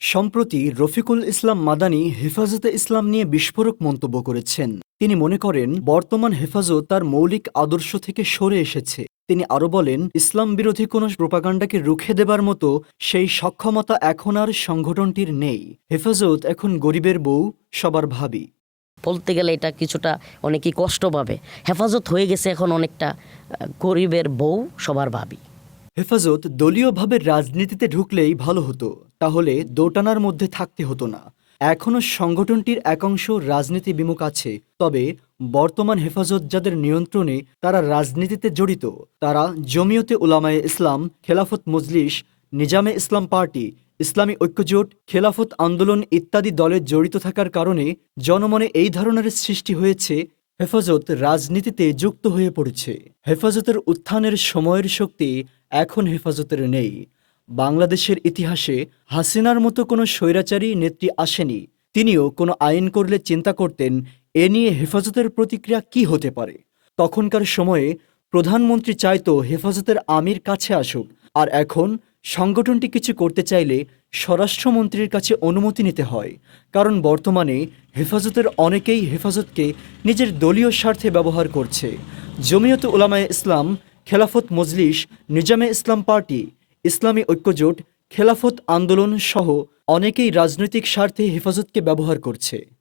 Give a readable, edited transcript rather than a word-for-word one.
সম্প্রতি রফিকুল ইসলাম মাদানী হেফাজতে ইসলাম নিয়ে বিস্ফোরক মন্তব্য করেছেন। তিনি মনে করেন বর্তমান হেফাজত তার মৌলিক আদর্শ থেকে সরে এসেছে। তিনি আরও বলেন, ইসলাম বিরোধী কোনো প্রোপাগান্ডাকে রুখে দেবার মতো সেই সক্ষমতা এখন আর সংগঠনটির নেই। হেফাজত এখন গরিবের বউ, সবার ভাবি। বলতে গেলে এটা কিছুটা অনেকেই কষ্ট পাবে। হেফাজত হয়ে গেছে এখন অনেকটা গরিবের বউ, সবার ভাবি। হেফাজত দলীয়ভাবে রাজনীতিতে ঢুকলেই ভালো হতো, তাহলে দোটানার মধ্যে থাকতে হতো না। এখনও সংগঠনটির একাংশ রাজনীতি বিমুখ আছে, তবে বর্তমান হেফাজত যাদের নিয়ন্ত্রণে তারা রাজনীতিতে জড়িত। তারা জমিয়তে উলামায়ে ইসলাম, খেলাফত মজলিস, নিজামে ইসলাম পার্টি, ইসলামী ঐক্যজোট, খেলাফত আন্দোলন ইত্যাদি দলে জড়িত থাকার কারণে জনমনে এই ধারণার সৃষ্টি হয়েছে হেফাজত রাজনীতিতে যুক্ত হয়ে পড়েছে। হেফাজতের উত্থানের সময়ের শক্তি এখন হেফাজতের নেই। বাংলাদেশের ইতিহাসে হাসিনার মতো কোনো স্বৈরাচারী নেত্রী আসেনি। তিনিও কোনো আইন করলে চিন্তা করতেন এ নিয়ে হেফাজতের প্রতিক্রিয়া কী হতে পারে। তখনকার সময়ে প্রধানমন্ত্রী চাইতো হেফাজতের আমির কাছে আসুক, আর এখন সংগঠনটি কিছু করতে চাইলে স্বরাষ্ট্রমন্ত্রীর কাছে অনুমতি নিতে হয়। কারণ বর্তমানে হেফাজতের অনেকেই হেফাজতকে নিজের দলীয় স্বার্থে ব্যবহার করছে। জমিয়তে উলামায়ে ইসলাম, খেলাফত মজলিস, নিজামে ইসলাম পার্টি, ইসলামী ঐক্যজোট, খেলাফত আন্দোলন সহ অনেকেই রাজনৈতিক স্বার্থে হেফাজতকে ব্যবহার করছে।